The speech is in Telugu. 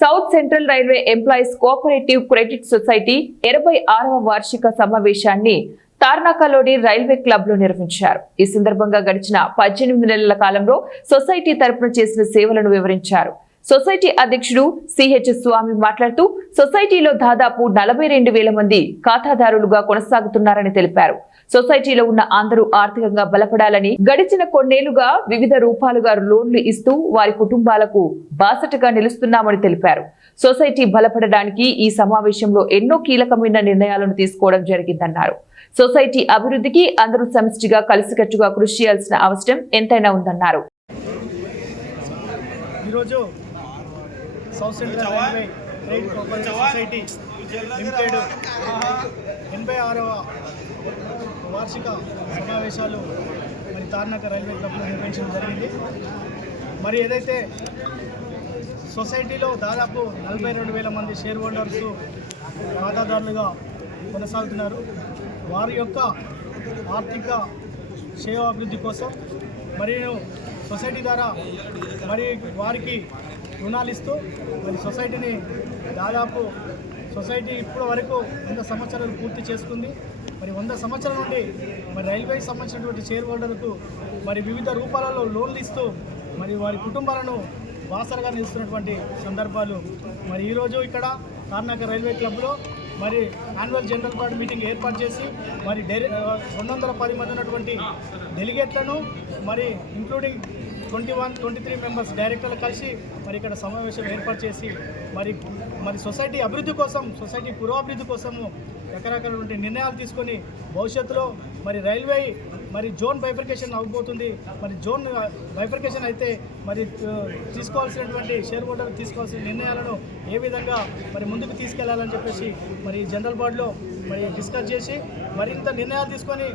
South Central Railway Employees Cooperative Credit Society 86వ వార్షిక సమావేశాన్ని తార్నాకలోని రైల్వే క్లబ్ లో నిర్వహించారు. ఈ సందర్భంగా గడిచిన 18 నెలల కాలంలో సొసైటీ తరపున చేసిన సేవలను వివరించారు. సొసైటీ అధ్యక్షుడు సిహెచ్ స్వామి మాట్లాడుతూ సొసైటీలో దాదాపు 42,000 మంది ఖాతాదారులుగా కొనసాగుతున్నారని తెలిపారు. సొసైటీలో ఉన్న అందరూ ఆర్థికంగా బలపడాలని గడిచిన కొన్నేళ్లుగా వివిధ రూపాలుగా లోన్లు ఇస్తూ వారి కుటుంబాలకు బాసటగా నిలుస్తున్నామని తెలిపారు. సొసైటీ బలపడడానికి ఈ సమావేశంలో ఎన్నో కీలకమైన నిర్ణయాలను తీసుకోవడం జరిగిందన్నారు. సొసైటీ అభివృద్ధికి అందరూ సమిష్టిగా కలిసికట్టుగా కృషి చేయాల్సిన అవసరం ఎంతైనా ఉందన్నారు. South Central Railway Credit Cooperative Society Limited 86వ వార్షిక సమావేశాలు మరి తార్నాక రైల్వే క్లబ్లో నిర్వహించడం జరిగింది. మరి ఏదైతే సొసైటీలో దాదాపు 42,000 మంది షేర్ హోల్డర్స్ ఖాతాదారులుగా కొనసాగుతున్నారు. వారి యొక్క ఆర్థిక క్షేమాభివృద్ధి కోసం మరియు సొసైటీ ద్వారా మరి వారికి రుణాలు ఇస్తూ మరి సొసైటీని దాదాపు సొసైటీ ఇప్పటి వరకు 100 సంవత్సరాలు పూర్తి చేసుకుంది. మరి 100 సంవత్సరాల నుండి మరి రైల్వేకి సంబంధించినటువంటి షేర్ హోల్డర్లకు మరి వివిధ రూపాలలో లోన్లు ఇస్తూ మరి వారి కుటుంబాలను బాసరగా నిలుస్తున్నటువంటి సందర్భాలు. మరి ఈరోజు ఇక్కడ తార్నాక రైల్వే క్లబ్లో మరి యాన్యువల్ జనరల్ బాడీ మీటింగ్ ఏర్పాటు చేసి మరి 210 మంది ఉన్నటువంటి డెలిగేట్లను మరి ఇంక్లూడింగ్ 23 మెంబర్స్ డైరెక్టర్లు కలిసి మరి ఇక్కడ సమావేశం ఏర్పాటు చేసి మరి సొసైటీ అభివృద్ధి కోసం, సొసైటీ పురోభివృద్ధి కోసము రకరకాలైన నిర్ణయాలు తీసుకొని భవిష్యత్తులో మరి రైల్వే మరి జోన్ బైఫర్కేషన్ అవ్వబోతుంది. మరి జోన్ బైఫర్కేషన్ అయితే మరి తీసుకోవాల్సినటువంటి షేర్ హోల్డర్ తీసుకోవాల్సిన నిర్ణయాలను ఏ విధంగా మరి ముందుకు తీసుకెళ్లాలని చెప్పేసి మరి జనరల్ బాడీలో మరి డిస్కస్ చేసి మరింత నిర్ణయాలు తీసుకొని